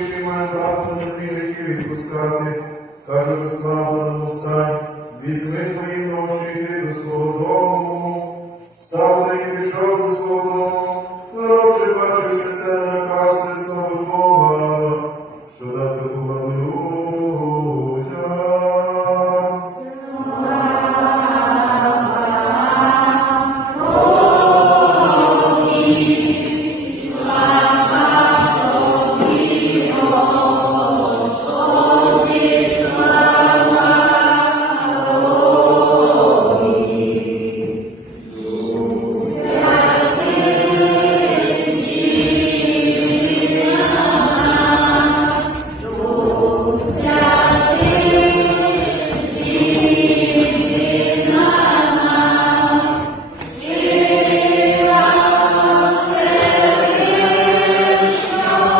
Чи має право на землі гріхи відпускати, каже безславному стань, візьми твої ноші, йди до свого дому, став та й пішов до свого дому, нароче бачу, що це